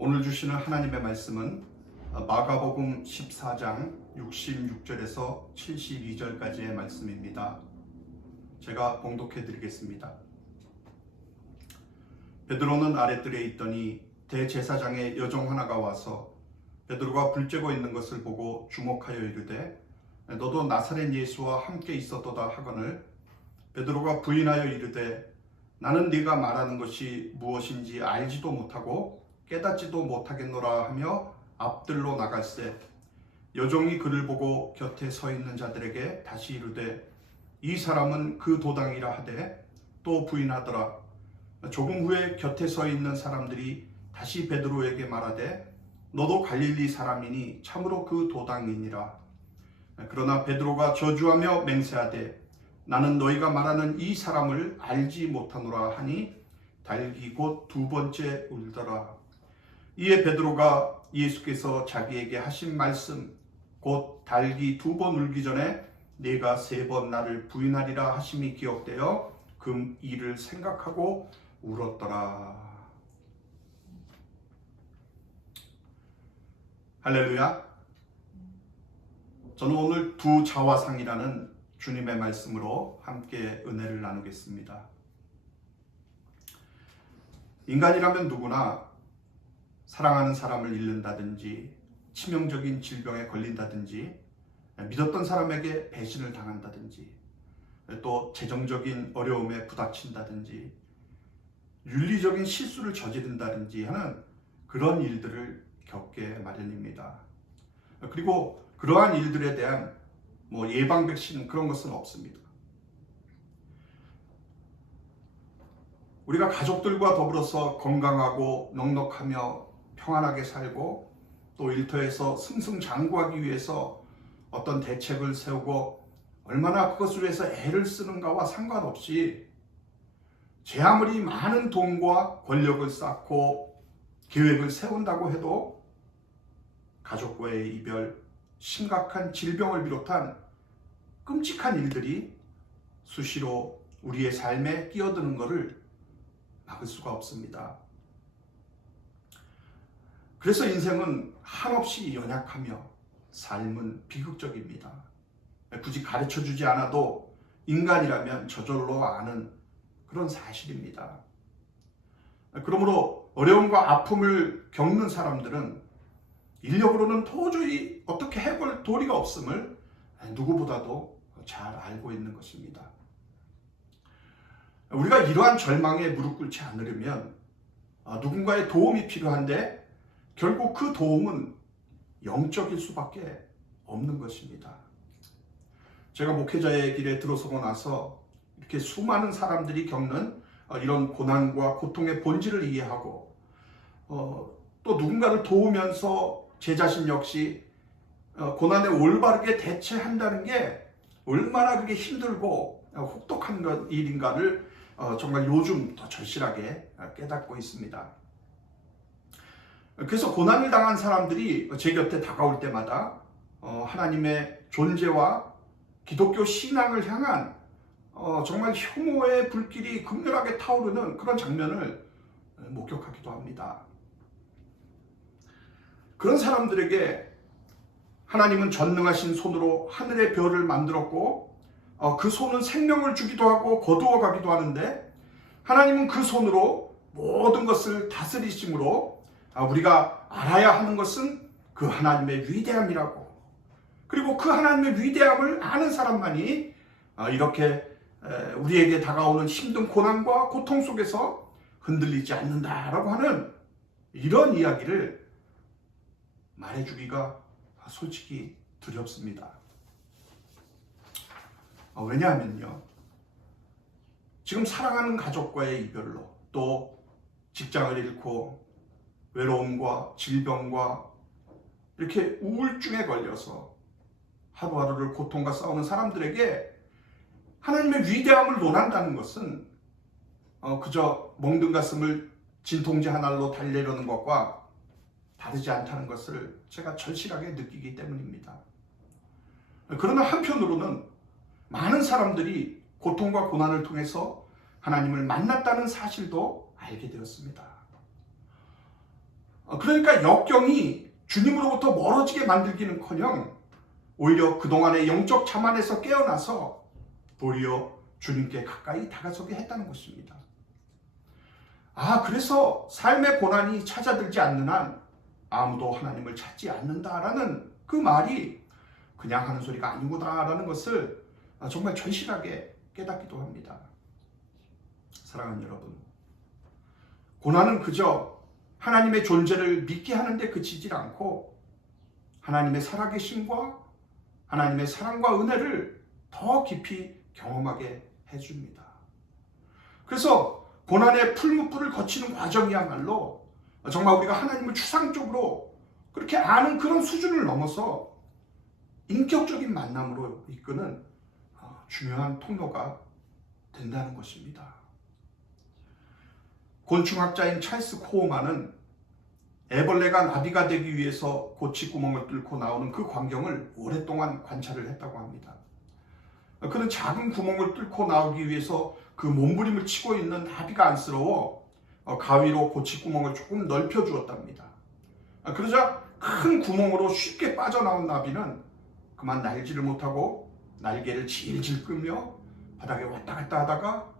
오늘 주시는 하나님의 말씀은 마가복음 14장 66절에서 72절까지의 말씀입니다. 제가 봉독해 드리겠습니다. 베드로는 아랫뜰에 있더니 대제사장의 여종 하나가 와서 베드로가 불 쬐고 있는 것을 보고 주목하여 이르되 너도 나사렛 예수와 함께 있었도다 하거늘 베드로가 부인하여 이르되 나는 네가 말하는 것이 무엇인지 알지도 못하고 깨닫지도 못하겠노라 하며 앞들로 나갈새 여종이 그를 보고 곁에 서 있는 자들에게 다시 이르되 이 사람은 그 도당이라 하되 또 부인하더라. 조금 후에 곁에 서 있는 사람들이 다시 베드로에게 말하되 너도 갈릴리 사람이니 참으로 그 도당이니라. 그러나 베드로가 저주하며 맹세하되 나는 너희가 말하는 이 사람을 알지 못하노라 하니 달기 곧 두 번째 울더라. 이에 베드로가 예수께서 자기에게 하신 말씀 곧 달기 두 번 울기 전에 네가 세 번 나를 부인하리라 하심이 기억되어 그 일을 생각하고 울었더라. 할렐루야. 저는 오늘 두 자화상이라는 주님의 말씀으로 함께 은혜를 나누겠습니다. 인간이라면 누구나 사랑하는 사람을 잃는다든지 치명적인 질병에 걸린다든지 믿었던 사람에게 배신을 당한다든지 또 재정적인 어려움에 부닥친다든지 윤리적인 실수를 저지른다든지 하는 그런 일들을 겪게 마련입니다. 그리고 그러한 일들에 대한 예방 백신 그런 것은 없습니다. 우리가 가족들과 더불어서 건강하고 넉넉하며 평안하게 살고 또 일터에서 승승장구하기 위해서 어떤 대책을 세우고 얼마나 그것을 위해서 애를 쓰는가와 상관없이 제 아무리 많은 돈과 권력을 쌓고 계획을 세운다고 해도 가족과의 이별, 심각한 질병을 비롯한 끔찍한 일들이 수시로 우리의 삶에 끼어드는 것을 막을 수가 없습니다. 그래서 인생은 한없이 연약하며 삶은 비극적입니다. 굳이 가르쳐주지 않아도 인간이라면 저절로 아는 그런 사실입니다. 그러므로 어려움과 아픔을 겪는 사람들은 인력으로는 도저히 어떻게 해볼 도리가 없음을 누구보다도 잘 알고 있는 것입니다. 우리가 이러한 절망에 무릎 꿇지 않으려면 누군가의 도움이 필요한데 결국 그 도움은 영적일 수밖에 없는 것입니다. 제가 목회자의 길에 들어서고 나서 이렇게 수많은 사람들이 겪는 이런 고난과 고통의 본질을 이해하고 또 누군가를 도우면서 제 자신 역시 고난에 올바르게 대처한다는 게 얼마나 그게 힘들고 혹독한 일인가를 정말 요즘 더 절실하게 깨닫고 있습니다. 그래서 고난을 당한 사람들이 제 곁에 다가올 때마다 하나님의 존재와 기독교 신앙을 향한 정말 혐오의 불길이 극렬하게 타오르는 그런 장면을 목격하기도 합니다. 그런 사람들에게 하나님은 전능하신 손으로 하늘의 별을 만들었고 그 손은 생명을 주기도 하고 거두어 가기도 하는데 하나님은 그 손으로 모든 것을 다스리심으로 우리가 알아야 하는 것은 그 하나님의 위대함이라고, 그리고 그 하나님의 위대함을 아는 사람만이 이렇게 우리에게 다가오는 힘든 고난과 고통 속에서 흔들리지 않는다라고 하는 이런 이야기를 말해주기가 솔직히 두렵습니다. 왜냐하면요, 지금 사랑하는 가족과의 이별로 또 직장을 잃고 외로움과 질병과 이렇게 우울증에 걸려서 하루하루를 고통과 싸우는 사람들에게 하나님의 위대함을 논한다는 것은 그저 멍든 가슴을 진통제 한 알로 달래려는 것과 다르지 않다는 것을 제가 절실하게 느끼기 때문입니다. 그러나 한편으로는 많은 사람들이 고통과 고난을 통해서 하나님을 만났다는 사실도 알게 되었습니다. 그러니까 역경이 주님으로부터 멀어지게 만들기는커녕 오히려 그동안의 영적 자만에서 깨어나서 도리어 주님께 가까이 다가서게 했다는 것입니다. 그래서 삶의 고난이 찾아들지 않는 한 아무도 하나님을 찾지 않는다라는 그 말이 그냥 하는 소리가 아니구나라는 것을 정말 절실하게 깨닫기도 합니다. 사랑하는 여러분, 고난은 그저 하나님의 존재를 믿게 하는데 그치질 않고 하나님의 살아계심과 하나님의 사랑과 은혜를 더 깊이 경험하게 해줍니다. 그래서 고난의 풀무불을 거치는 과정이야말로 정말 우리가 하나님을 추상적으로 그렇게 아는 그런 수준을 넘어서 인격적인 만남으로 이끄는 중요한 통로가 된다는 것입니다. 곤충학자인 찰스 코어만은 애벌레가 나비가 되기 위해서 고치구멍을 뚫고 나오는 그 광경을 오랫동안 관찰을 했다고 합니다. 그는 작은 구멍을 뚫고 나오기 위해서 그 몸부림을 치고 있는 나비가 안쓰러워 가위로 고치구멍을 조금 넓혀주었답니다. 그러자 큰 구멍으로 쉽게 빠져나온 나비는 그만 날지를 못하고 날개를 질질 끌며 바닥에 왔다 갔다 하다가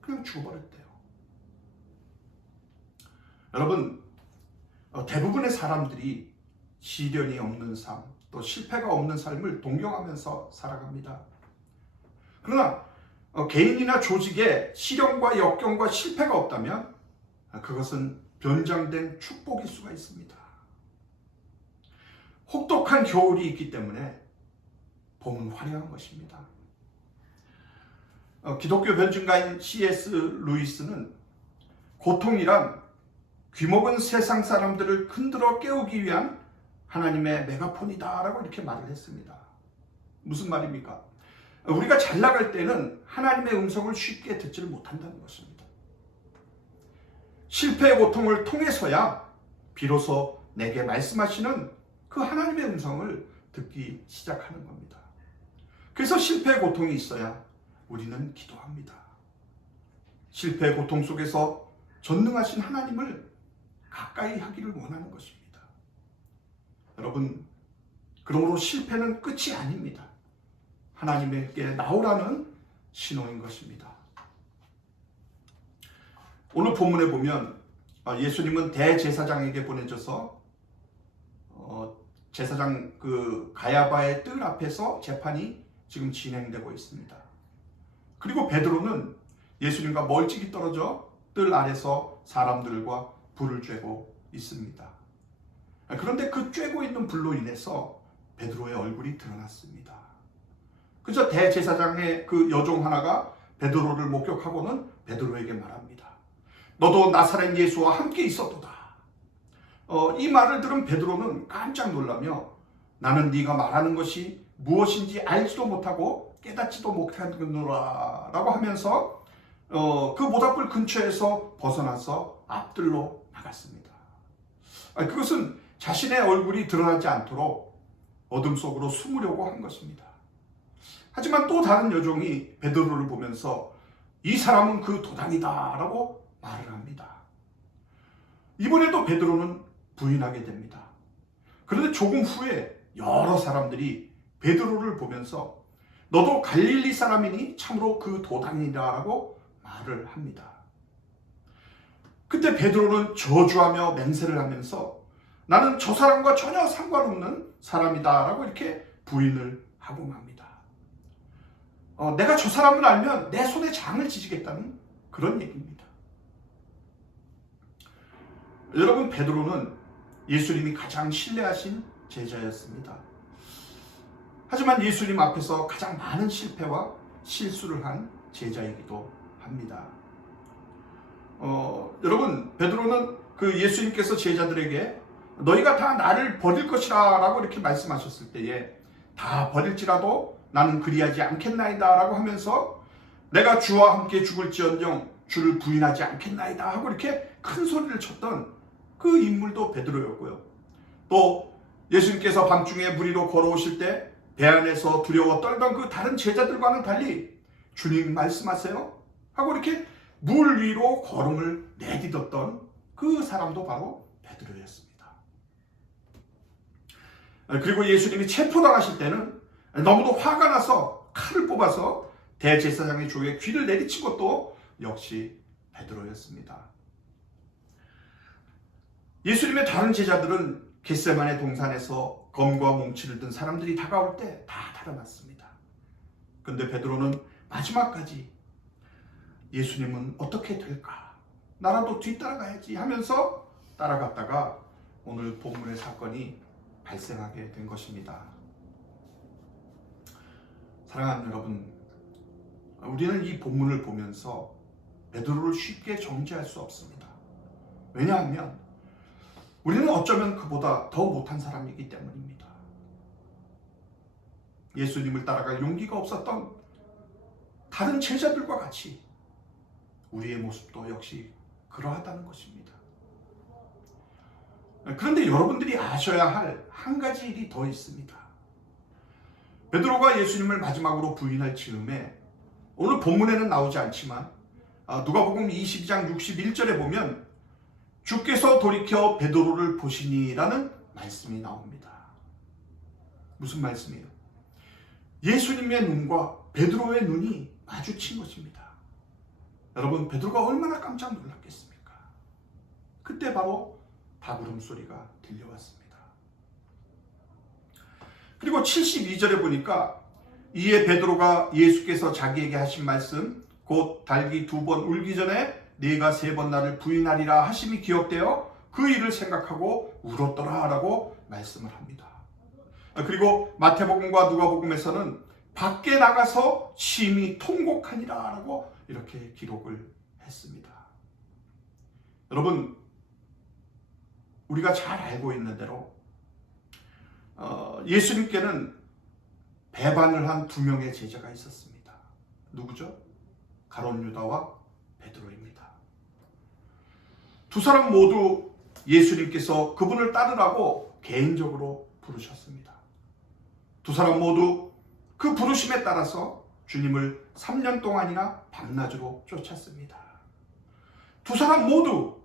그냥 죽어버렸대요. 여러분, 대부분의 사람들이 시련이 없는 삶, 또 실패가 없는 삶을 동경하면서 살아갑니다. 그러나 개인이나 조직에 시련과 역경과 실패가 없다면 그것은 변장된 축복일 수가 있습니다. 혹독한 겨울이 있기 때문에 봄은 화려한 것입니다. 기독교 변증가인 C.S. 루이스는 고통이란 귀먹은 세상 사람들을 흔들어 깨우기 위한 하나님의 메가폰이다라고 이렇게 말을 했습니다. 무슨 말입니까? 우리가 잘 나갈 때는 하나님의 음성을 쉽게 듣지를 못한다는 것입니다. 실패의 고통을 통해서야 비로소 내게 말씀하시는 그 하나님의 음성을 듣기 시작하는 겁니다. 그래서 실패의 고통이 있어야 우리는 기도합니다. 실패의 고통 속에서 전능하신 하나님을 가까이 하기를 원하는 것입니다. 여러분, 그러므로 실패는 끝이 아닙니다. 하나님에게 나오라는 신호인 것입니다. 오늘 본문에 보면 예수님은 대제사장에게 보내져서 제사장 그 가야바의 뜰 앞에서 재판이 지금 진행되고 있습니다. 그리고 베드로는 예수님과 멀찍이 떨어져 뜰 아래서 사람들과 불을 쬐고 있습니다. 그런데 그 쬐고 있는 불로 인해서 베드로의 얼굴이 드러났습니다. 그래서 대제사장의 그 여종 하나가 베드로를 목격하고는 베드로에게 말합니다. 너도 나사렛 예수와 함께 있었도다. 이 말을 들은 베드로는 깜짝 놀라며 나는 네가 말하는 것이 무엇인지 알지도 못하고 깨닫지도 못하노라 라고 하면서 그 모닥불 근처에서 벗어나서 앞뜰로 나갔습니다. 그것은 자신의 얼굴이 드러나지 않도록 어둠 속으로 숨으려고 한 것입니다. 하지만 또 다른 여종이 베드로를 보면서 이 사람은 그 도당이다 라고 말을 합니다. 이번에도 베드로는 부인하게 됩니다. 그런데 조금 후에 여러 사람들이 베드로를 보면서 너도 갈릴리 사람이니 참으로 그 도당이다 라고 말을 합니다. 그때 베드로는 저주하며 맹세를 하면서 나는 저 사람과 전혀 상관없는 사람이다 라고 이렇게 부인을 하고 맙니다. 내가 저 사람을 알면 내 손에 장을 지지겠다는 그런 얘기입니다. 여러분, 베드로는 예수님이 가장 신뢰하신 제자였습니다. 하지만 예수님 앞에서 가장 많은 실패와 실수를 한 제자이기도 합니다. 여러분, 베드로는 그 예수님께서 제자들에게 너희가 다 나를 버릴 것이라 라고 이렇게 말씀하셨을 때에 다 버릴지라도 나는 그리하지 않겠나이다 라고 하면서 내가 주와 함께 죽을지언정 주를 부인하지 않겠나이다 하고 이렇게 큰 소리를 쳤던 그 인물도 베드로였고요. 또 예수님께서 밤중에 물 위로 걸어오실 때 배 안에서 두려워 떨던 그 다른 제자들과는 달리 주님 말씀하세요 하고 이렇게 물 위로 걸음을 내딛었던 그 사람도 바로 베드로였습니다. 베드로였습니다. 그리고 예수님이 체포당하실 때는 너무도 화가 나서 칼을 뽑아서 대제사장의 조에 귀를 내리친 것도 역시 베드로였습니다. 예수님의 다른 제자들은 겟세마네 동산에서 검과 몽치를 든 사람들이 다가올 때 다 달아났습니다. 그런데 베드로는 마지막까지 예수님은 어떻게 될까? 나라도 뒤따라가야지 하면서 따라갔다가 오늘 본문의 사건이 발생하게 된 것입니다. 사랑하는 여러분, 우리는 이 본문을 보면서 베드로를 쉽게 정죄할 수 없습니다. 왜냐하면 우리는 어쩌면 그보다 더 못한 사람이기 때문입니다. 예수님을 따라갈 용기가 없었던 다른 제자들과 같이 우리의 모습도 역시 그러하다는 것입니다. 그런데 여러분들이 아셔야 할 한 가지 일이 더 있습니다. 베드로가 예수님을 마지막으로 부인할 즈음에 오늘 본문에는 나오지 않지만 누가복음 22장 61절에 보면 주께서 돌이켜 베드로를 보시니라는 말씀이 나옵니다. 무슨 말씀이에요? 예수님의 눈과 베드로의 눈이 마주친 것입니다. 여러분, 베드로가 얼마나 깜짝 놀랐겠습니까? 그때 바로 닭울음 소리가 들려왔습니다. 그리고 72절에 보니까 이에 베드로가 예수께서 자기에게 하신 말씀 곧 닭이 2번 울기 전에 네가 3번 나를 부인하리라 하심이 기억되어 그 일을 생각하고 울었더라 라고 말씀을 합니다. 그리고 마태복음과 누가복음에서는 밖에 나가서 심히 통곡하니라 라고 이렇게 기록을 했습니다. 여러분, 우리가 잘 알고 있는 대로 예수님께는 배반을 한 2명의 제자가 있었습니다. 누구죠? 가룟 유다와 베드로입니다. 두 사람 모두 예수님께서 그분을 따르라고 개인적으로 부르셨습니다. 두 사람 모두 그 부르심에 따라서 주님을 3년 동안이나 밤낮으로 쫓았습니다. 두 사람 모두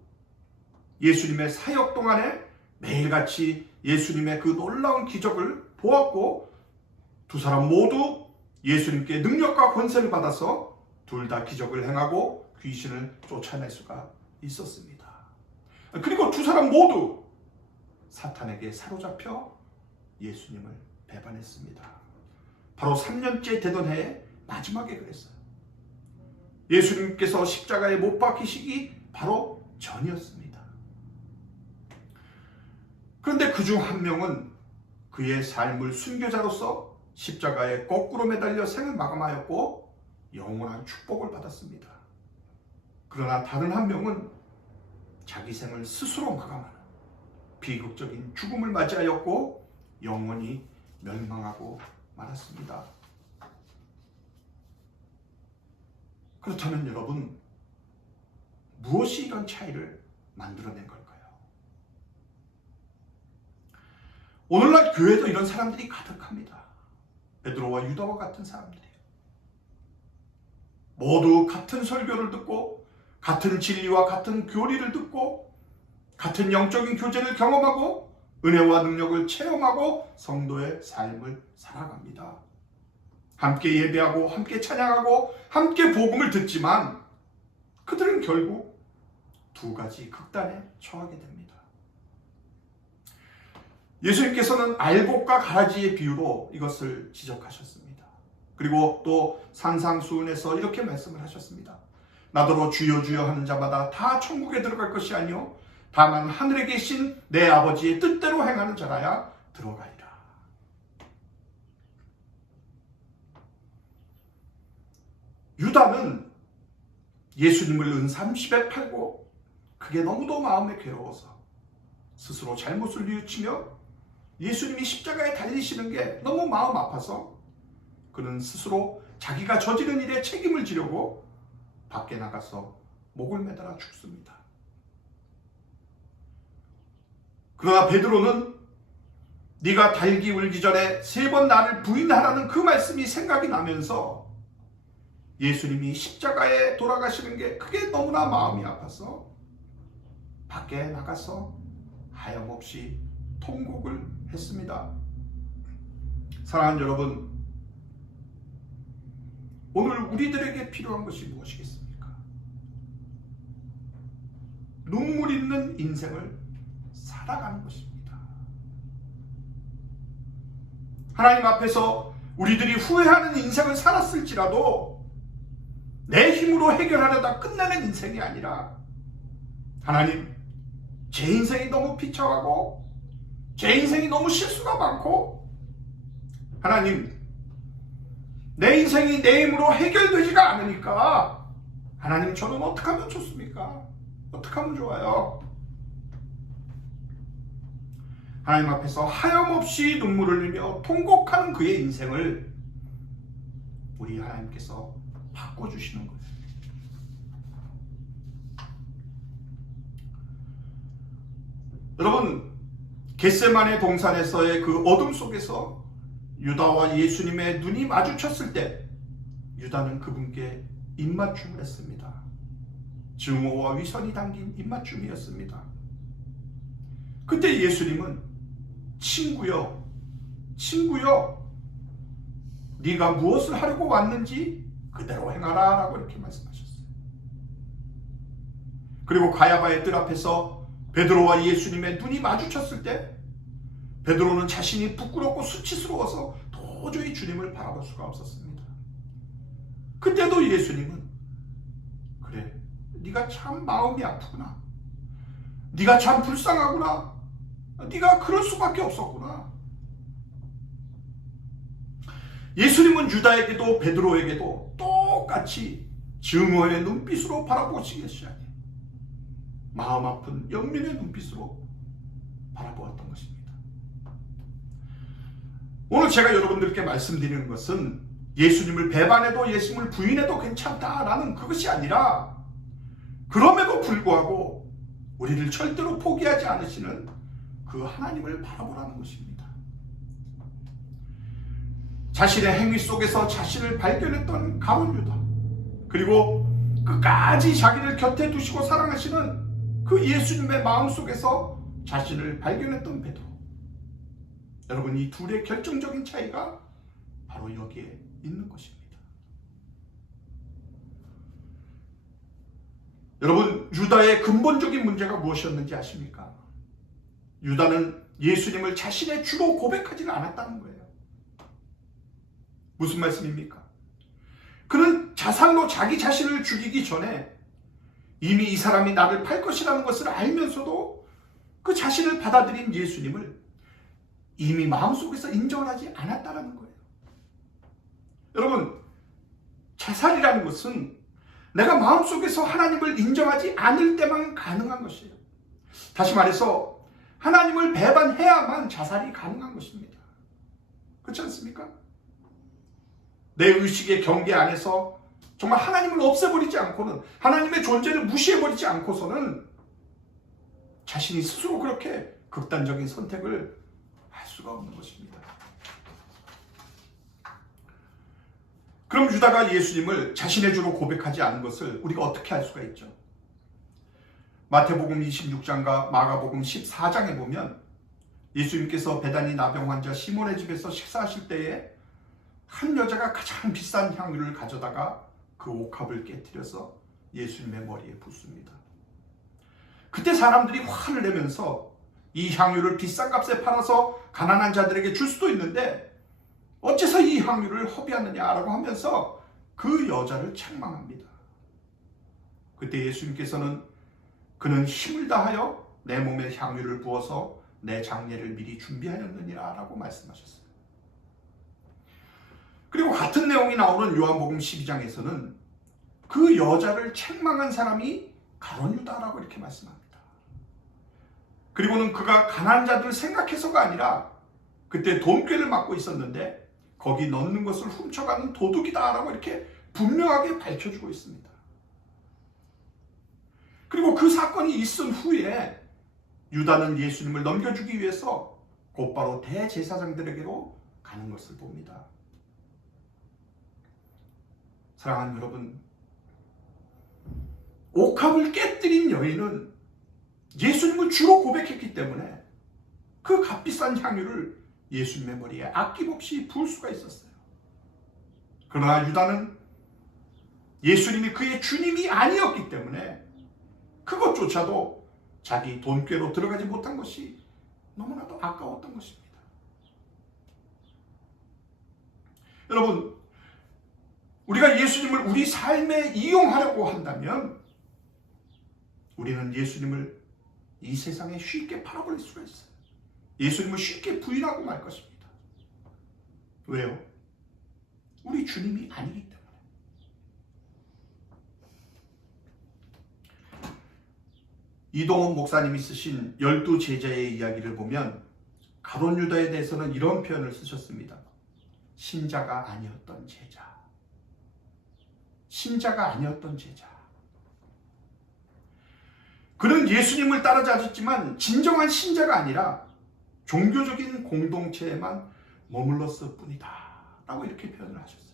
예수님의 사역 동안에 매일같이 예수님의 그 놀라운 기적을 보았고 두 사람 모두 예수님께 능력과 권세를 받아서 둘 다 기적을 행하고 귀신을 쫓아낼 수가 있었습니다. 그리고 두 사람 모두 사탄에게 사로잡혀 예수님을 배반했습니다. 바로 3년째 되던 해에 마지막에 그랬어요. 예수님께서 십자가에 못 박히시기 바로 전이었습니다. 그런데 그중 한 명은 그의 삶을 순교자로서 십자가에 거꾸로 매달려 생을 마감하였고 영원한 축복을 받았습니다. 그러나 다른 한 명은 자기 생을 스스로 마감하는 비극적인 죽음을 맞이하였고 영원히 멸망하고 말았습니다. 그렇다면 여러분, 무엇이 이런 차이를 만들어낸 걸까요? 오늘날 교회도 이런 사람들이 가득합니다. 베드로와 유다와 같은 사람들이에요. 모두 같은 설교를 듣고 같은 진리와 같은 교리를 듣고 같은 영적인 교제를 경험하고 은혜와 능력을 체험하고 성도의 삶을 살아갑니다. 함께 예배하고 함께 찬양하고 함께 복음을 듣지만 그들은 결국 두 가지 극단에 처하게 됩니다. 예수님께서는 알곡과 가라지의 비유로 이것을 지적하셨습니다. 그리고 또 산상수훈에서 이렇게 말씀을 하셨습니다. 나더러 주여 주여 하는 자마다 다 천국에 들어갈 것이 아니요 다만 하늘에 계신 내 아버지의 뜻대로 행하는 자라야 들어가리라. 유다는 예수님을 은 30에 팔고 그게 너무도 마음에 괴로워서 스스로 잘못을 뉘우치며 예수님이 십자가에 달리시는 게 너무 마음 아파서 그는 스스로 자기가 저지른 일에 책임을 지려고 밖에 나가서 목을 매달아 죽습니다. 그러나 베드로는 네가 달기 울기 전에 3번 나를 부인하라는 그 말씀이 생각이 나면서 예수님이 십자가에 돌아가시는 게 그게 너무나 마음이 아파서 밖에 나가서 하염없이 통곡을 했습니다. 사랑하는 여러분, 오늘 우리들에게 필요한 것이 무엇이겠습니까? 눈물 있는 인생을 살아가는 것입니다. 하나님 앞에서 우리들이 후회하는 인생을 살았을지라도 내 힘으로 해결하려다 끝나는 인생이 아니라, 하나님, 제 인생이 너무 비참하고 제 인생이 너무 실수가 많고, 하나님, 내 인생이 내 힘으로 해결되지가 않으니까 하나님, 저는 어떻게 하면 좋습니까? 어떻게 하면 좋아요? 하나님 앞에서 하염없이 눈물을 흘리며 통곡하는 그의 인생을 우리 하나님께서 바꿔주시는 거예요. 여러분, 겟세마네 동산에서의 그 어둠 속에서 유다와 예수님의 눈이 마주쳤을 때 유다는 그분께 입맞춤을 했습니다. 증오와 위선이 담긴 입맞춤이었습니다. 그때 예수님은 친구여, 네가 무엇을 하려고 왔는지 그대로 행하라 라고 이렇게 말씀하셨어요. 그리고 가야바의 뜰 앞에서 베드로와 예수님의 눈이 마주쳤을 때 베드로는 자신이 부끄럽고 수치스러워서 도저히 주님을 바라볼 수가 없었습니다. 그때도 예수님은, 그래, 네가 참 마음이 아프구나, 네가 참 불쌍하구나, 네가 그럴 수밖에 없었구나. 예수님은 유다에게도 베드로에게도 똑같이 증오의 눈빛으로 바라보시기 시작해 마음 아픈 연민의 눈빛으로 바라보았던 것입니다. 오늘 제가 여러분들께 말씀드리는 것은 예수님을 배반해도 예수님을 부인해도 괜찮다라는 그것이 아니라, 그럼에도 불구하고 우리를 절대로 포기하지 않으시는 그 하나님을 바라보라는 것입니다. 자신의 행위 속에서 자신을 발견했던 가룟 유다, 그리고 끝까지 자기를 곁에 두시고 사랑하시는 그 예수님의 마음 속에서 자신을 발견했던 베드로. 여러분, 이 둘의 결정적인 차이가 바로 여기에 있는 것입니다. 여러분, 유다의 근본적인 문제가 무엇이었는지 아십니까? 유다는 예수님을 자신의 주로 고백하지는 않았다는 거예요. 무슨 말씀입니까? 그는 자살로 자기 자신을 죽이기 전에 이미 이 사람이 나를 팔 것이라는 것을 알면서도 그 자신을 받아들인 예수님을 이미 마음속에서 인정을 하지 않았다는 거예요. 여러분, 자살이라는 것은 내가 마음속에서 하나님을 인정하지 않을 때만 가능한 것이에요. 다시 말해서 하나님을 배반해야만 자살이 가능한 것입니다. 그렇지 않습니까? 내 의식의 경계 안에서 정말 하나님을 없애버리지 않고는, 하나님의 존재를 무시해버리지 않고서는 자신이 스스로 그렇게 극단적인 선택을 할 수가 없는 것입니다. 그럼 유다가 예수님을 자신의 주로 고백하지 않은 것을 우리가 어떻게 알 수가 있죠? 마태복음 26장과 마가복음 14장에 보면 예수님께서 베다니 나병 환자 시몬의 집에서 식사하실 때에 한 여자가 가장 비싼 향유를 가져다가 그 옥합을 깨뜨려서 예수님의 머리에 붓습니다. 그때 사람들이 화를 내면서 이 향유를 비싼 값에 팔아서 가난한 자들에게 줄 수도 있는데 어째서 이 향유를 허비하느냐라고 하면서 그 여자를 책망합니다. 그때 예수님께서는 그는 힘을 다하여 내 몸에 향유를 부어서 내 장례를 미리 준비하였느니라 라고 말씀하셨어요. 그리고 같은 내용이 나오는 요한복음 12장에서는 그 여자를 책망한 사람이 가룟 유다라고 이렇게 말씀합니다. 그리고는 그가 가난한 자들을 생각해서가 아니라 그때 돈꾀를 맡고 있었는데 거기 넣는 것을 훔쳐가는 도둑이다라고 이렇게 분명하게 밝혀주고 있습니다. 그리고 그 사건이 있은 후에 유다는 예수님을 넘겨주기 위해서 곧바로 대제사장들에게로 가는 것을 봅니다. 사랑하는 여러분, 옥합을 깨뜨린 여인은 예수님을 주로 고백했기 때문에 그 값비싼 향유를 예수님의 머리에 아낌없이 부을 수가 있었어요. 그러나 유다는 예수님이 그의 주님이 아니었기 때문에 그것조차도 자기 돈꾀로 들어가지 못한 것이 너무나도 아까웠던 것입니다. 여러분, 우리가 예수님을 우리 삶에 이용하려고 한다면 우리는 예수님을 이 세상에 쉽게 팔아버릴 수가 있어요. 예수님을 쉽게 부인하고 말 것입니다. 왜요? 우리 주님이 아니기 때문에. 이동원 목사님이 쓰신 12제자의 이야기를 보면 가룟 유다에 대해서는 이런 표현을 쓰셨습니다. 신자가 아니었던 제자. 신자가 아니었던 제자. 그는 예수님을 따라잡았지만 진정한 신자가 아니라 종교적인 공동체에만 머물렀을 뿐이다 라고 이렇게 표현을 하셨어요.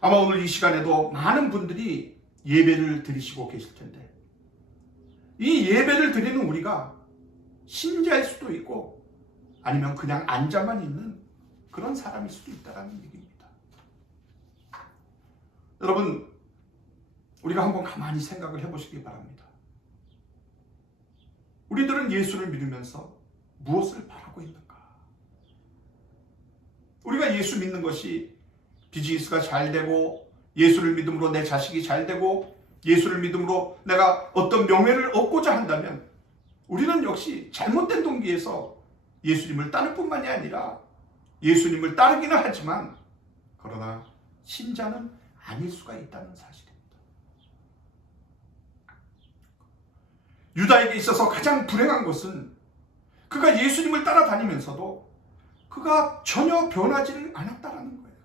아마 오늘 이 시간에도 많은 분들이 예배를 드리시고 계실 텐데 이 예배를 드리는 우리가 신자일 수도 있고 아니면 그냥 앉아만 있는 그런 사람일 수도 있다는 얘기입니다. 여러분, 우리가 한번 가만히 생각을 해보시기 바랍니다. 우리들은 예수를 믿으면서 무엇을 바라고 있는가? 우리가 예수 믿는 것이 비즈니스가 잘 되고 예수를 믿음으로 내 자식이 잘 되고 예수를 믿음으로 내가 어떤 명예를 얻고자 한다면 우리는 역시 잘못된 동기에서 예수님을 따를 뿐만이 아니라 예수님을 따르기는 하지만 그러나 신자는 아닐 수가 있다는 사실입니다. 유다에게 있어서 가장 불행한 것은 그가 예수님을 따라다니면서도 그가 전혀 변하지를 않았다라는 거예요.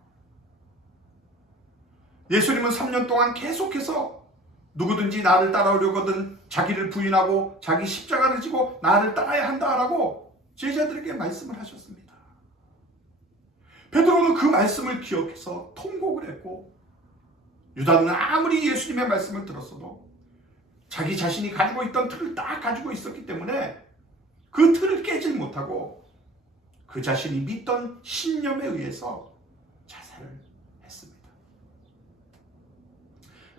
예수님은 3년 동안 계속해서 누구든지 나를 따라오려거든 자기를 부인하고 자기 십자가를 지고 나를 따라야 한다라고 제자들에게 말씀을 하셨습니다. 베드로는 그 말씀을 기억해서 통곡을 했고 유다는 아무리 예수님의 말씀을 들었어도 자기 자신이 가지고 있던 틀을 딱 가지고 있었기 때문에 그 틀을 깨질 못하고 그 자신이 믿던 신념에 의해서 자살을 했습니다.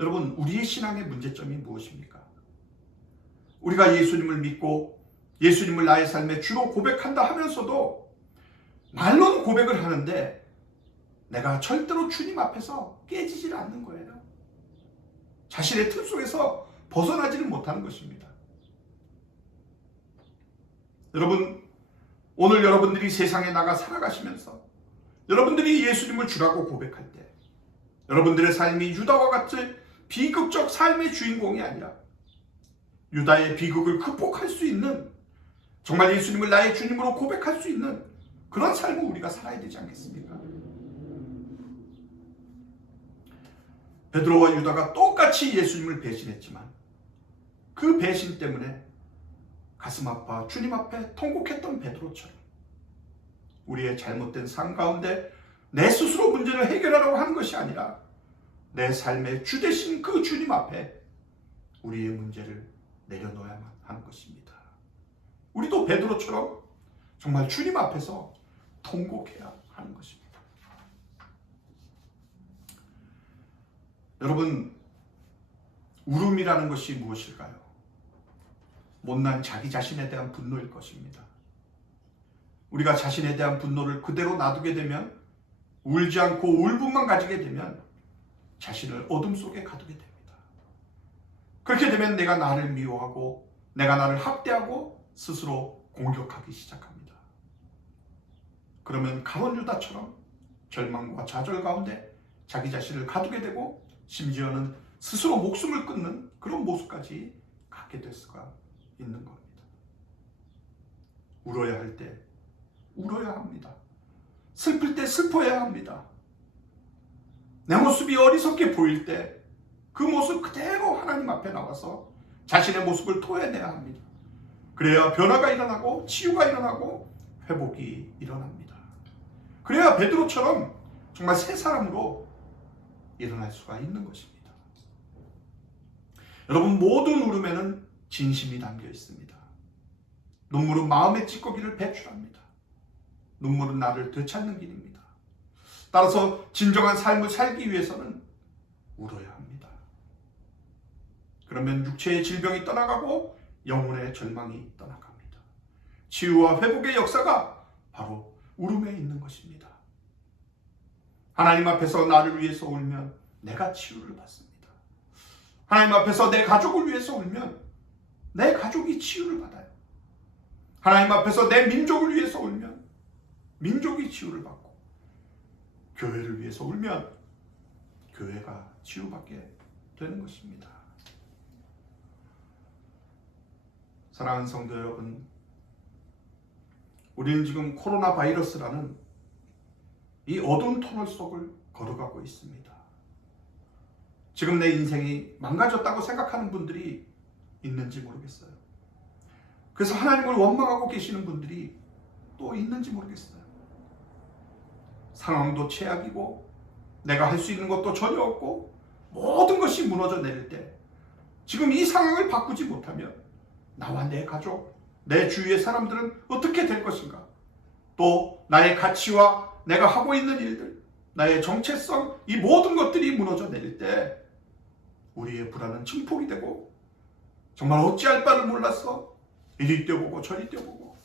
여러분, 우리의 신앙의 문제점이 무엇입니까? 우리가 예수님을 믿고 예수님을 나의 삶에 주로 고백한다 하면서도 말로는 고백을 하는데 내가 절대로 주님 앞에서 깨지질 않는 거예요. 자신의 틀 속에서 벗어나지를 못하는 것입니다. 여러분, 오늘 여러분들이 세상에 나가 살아가시면서 여러분들이 예수님을 주라고 고백할 때 여러분들의 삶이 유다와 같은 비극적 삶의 주인공이 아니라 유다의 비극을 극복할 수 있는 정말 예수님을 나의 주님으로 고백할 수 있는 그런 삶을 우리가 살아야 되지 않겠습니까? 베드로와 유다가 똑같이 예수님을 배신했지만 그 배신 때문에 가슴 아파 주님 앞에 통곡했던 베드로처럼 우리의 잘못된 삶 가운데 내 스스로 문제를 해결하려고 하는 것이 아니라 내 삶의 주 되신 그 주님 앞에 우리의 문제를 내려놓아야만 하는 것입니다. 우리도 베드로처럼 정말 주님 앞에서 통곡해야 하는 것입니다. 여러분, 울음이라는 것이 무엇일까요? 못난 자기 자신에 대한 분노일 것입니다. 우리가 자신에 대한 분노를 그대로 놔두게 되면 울지 않고 울분만 가지게 되면 자신을 어둠 속에 가두게 됩니다. 그렇게 되면 내가 나를 미워하고 내가 나를 학대하고 스스로 공격하기 시작합니다. 그러면 가룟 유다처럼 절망과 좌절 가운데 자기 자신을 가두게 되고 심지어는 스스로 목숨을 끊는 그런 모습까지 갖게 될 수가 있는 겁니다. 울어야 할 때 울어야 합니다. 슬플 때 슬퍼야 합니다. 내 모습이 어리석게 보일 때 그 모습 그대로 하나님 앞에 나와서 자신의 모습을 토해내야 합니다. 그래야 변화가 일어나고 치유가 일어나고 회복이 일어납니다. 그래야 베드로처럼 정말 새 사람으로 일어날 수가 있는 것입니다. 여러분, 모든 울음에는 진심이 담겨 있습니다. 눈물은 마음의 찌꺼기를 배출합니다. 눈물은 나를 되찾는 길입니다. 따라서 진정한 삶을 살기 위해서는 울어야 합니다. 그러면 육체의 질병이 떠나가고 영혼의 절망이 떠나갑니다. 치유와 회복의 역사가 바로 울음에 있는 것입니다. 하나님 앞에서 나를 위해서 울면 내가 치유를 받습니다. 하나님 앞에서 내 가족을 위해서 울면 내 가족이 치유를 받아요. 하나님 앞에서 내 민족을 위해서 울면 민족이 치유를 받고, 교회를 위해서 울면 교회가 치유받게 되는 것입니다. 사랑하는 성도 여러분, 우리는 지금 코로나 바이러스라는 이 어두운 터널 속을 걸어가고 있습니다. 지금 내 인생이 망가졌다고 생각하는 분들이 있는지 모르겠어요. 그래서 하나님을 원망하고 계시는 분들이 또 있는지 모르겠어요. 상황도 최악이고 내가 할 수 있는 것도 전혀 없고 모든 것이 무너져 내릴 때, 지금 이 상황을 바꾸지 못하면 나와 내 가족, 내 주위의 사람들은 어떻게 될 것인가? 또 나의 가치와 내가 하고 있는 일들, 나의 정체성, 이 모든 것들이 무너져 내릴 때 우리의 불안은 증폭이 되고 정말 어찌할 바를 몰라서 이리 뛰어보고 저리 뛰어보고.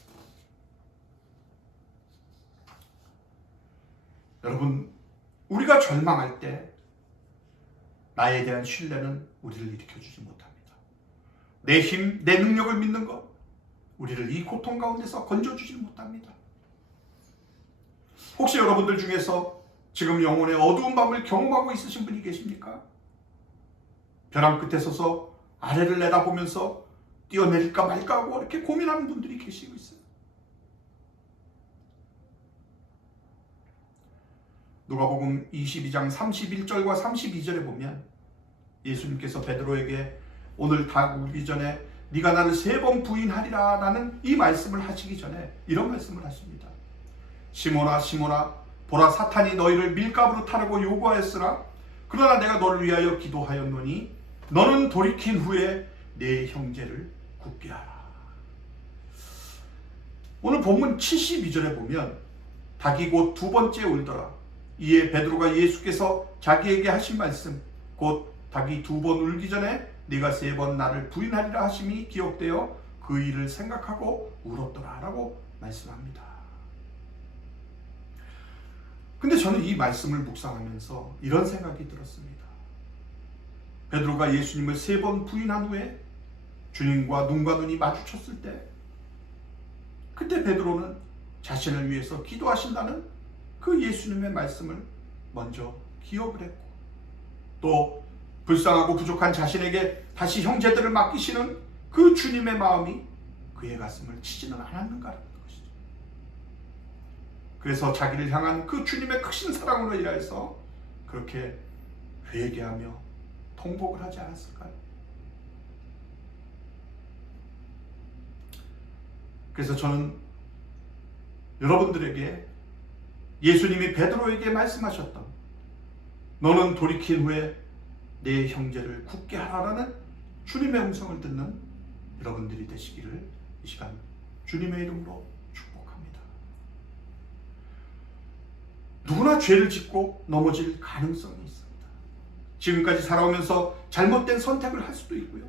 여러분, 우리가 절망할 때 나에 대한 신뢰는 우리를 일으켜주지 못합니다. 내 힘, 내 능력을 믿는 것, 우리를 이 고통 가운데서 건져주지 못합니다. 혹시 여러분들 중에서 지금 영혼의 어두운 밤을 경험하고 있으신 분이 계십니까? 벼랑 끝에 서서 아래를 내다보면서 뛰어내릴까 말까 하고 이렇게 고민하는 분들이 계시고 있어요. 누가복음 22장 31절과 32절에 보면 예수님께서 베드로에게 오늘 닭 울기 전에 네가 나를 3번 부인하리라 라는 이 말씀을 하시기 전에 이런 말씀을 하십니다. 시몬아 시몬아, 보라, 사탄이 너희를 밀가부로 타려고 요구하였으나 그러나 내가 너를 위하여 기도하였노니 너는 돌이킨 후에 내 형제를 굳게 하라. 오늘 본문 72절에 보면 닭이 곧 2번째 울더라. 이에 베드로가 예수께서 자기에게 하신 말씀, 곧 닭이 2번 울기 전에 네가 3번 나를 부인하리라 하심이 기억되어 그 일을 생각하고 울었더라 라고 말씀합니다. 근데 저는 이 말씀을 묵상하면서 이런 생각이 들었습니다. 베드로가 예수님을 3번 부인한 후에 주님과 눈과 눈이 마주쳤을 때, 그때 베드로는 자신을 위해서 기도하신다는 그 예수님의 말씀을 먼저 기억을 했고, 또 불쌍하고 부족한 자신에게 다시 형제들을 맡기시는 그 주님의 마음이 그의 가슴을 치지는 않았는가라는 것이죠. 그래서 자기를 향한 그 주님의 크신 사랑으로 인하여서 그렇게 회개하며 통복을 하지 않았을까요? 그래서 저는 여러분들에게 예수님이 베드로에게 말씀하셨던 너는 돌이킨 후에 내 형제를 굳게 하라라는 주님의 음성을 듣는 여러분들이 되시기를 이 시간 주님의 이름으로 축복합니다. 누구나 죄를 짓고 넘어질 가능성이 있습니다. 지금까지 살아오면서 잘못된 선택을 할 수도 있고요.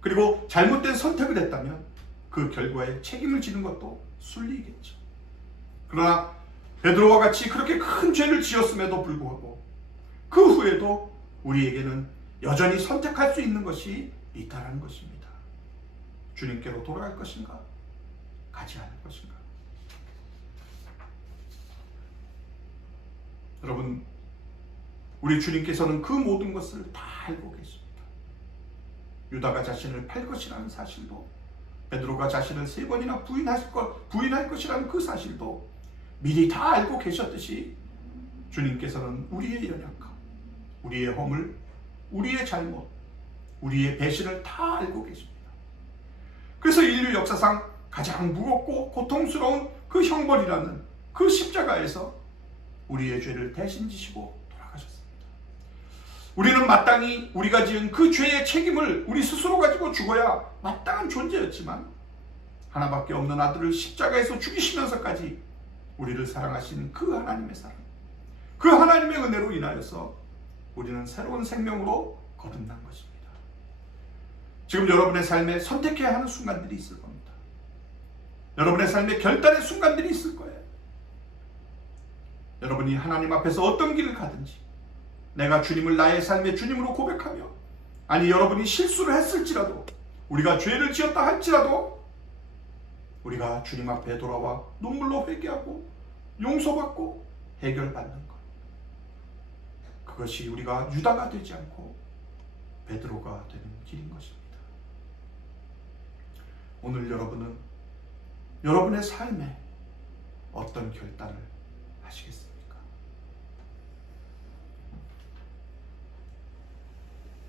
그리고 잘못된 선택을 했다면 그 결과에 책임을 지는 것도 순리이겠죠. 그러나 베드로와 같이 그렇게 큰 죄를 지었음에도 불구하고 그 후에도 우리에게는 여전히 선택할 수 있는 것이 있다는 것입니다. 주님께로 돌아갈 것인가? 가지 않을 것인가? 여러분, 우리 주님께서는 그 모든 것을 다 알고 계십니다. 유다가 자신을 팔 것이라는 사실도, 베드로가 자신을 3번이나 부인할 것이라는 그 사실도 미리 다 알고 계셨듯이 주님께서는 우리의 연약함, 우리의 허물, 우리의 잘못, 우리의 배신을 다 알고 계십니다. 그래서 인류 역사상 가장 무겁고 고통스러운 그 형벌이라는 그 십자가에서 우리의 죄를 대신 지시고 돌아가셨습니다. 우리는 마땅히 우리가 지은 그 죄의 책임을 우리 스스로 가지고 죽어야 마땅한 존재였지만 하나밖에 없는 아들을 십자가에서 죽이시면서까지 우리를 사랑하신 그 하나님의 사랑, 그 하나님의 은혜로 인하여서 우리는 새로운 생명으로 거듭난 것입니다. 지금 여러분의 삶에 선택해야 하는 순간들이 있을 겁니다. 여러분의 삶에 결단의 순간들이 있을 거예요. 여러분이 하나님 앞에서 어떤 길을 가든지 내가 주님을 나의 삶의 주님으로 고백하며, 아니 여러분이 실수를 했을지라도, 우리가 죄를 지었다 할지라도 우리가 주님 앞에 돌아와 눈물로 회개하고 용서받고 해결받는 것, 그것이 우리가 유다가 되지 않고 베드로가 되는 길인 것입니다. 오늘 여러분은 여러분의 삶에 어떤 결단을 하시겠습니까?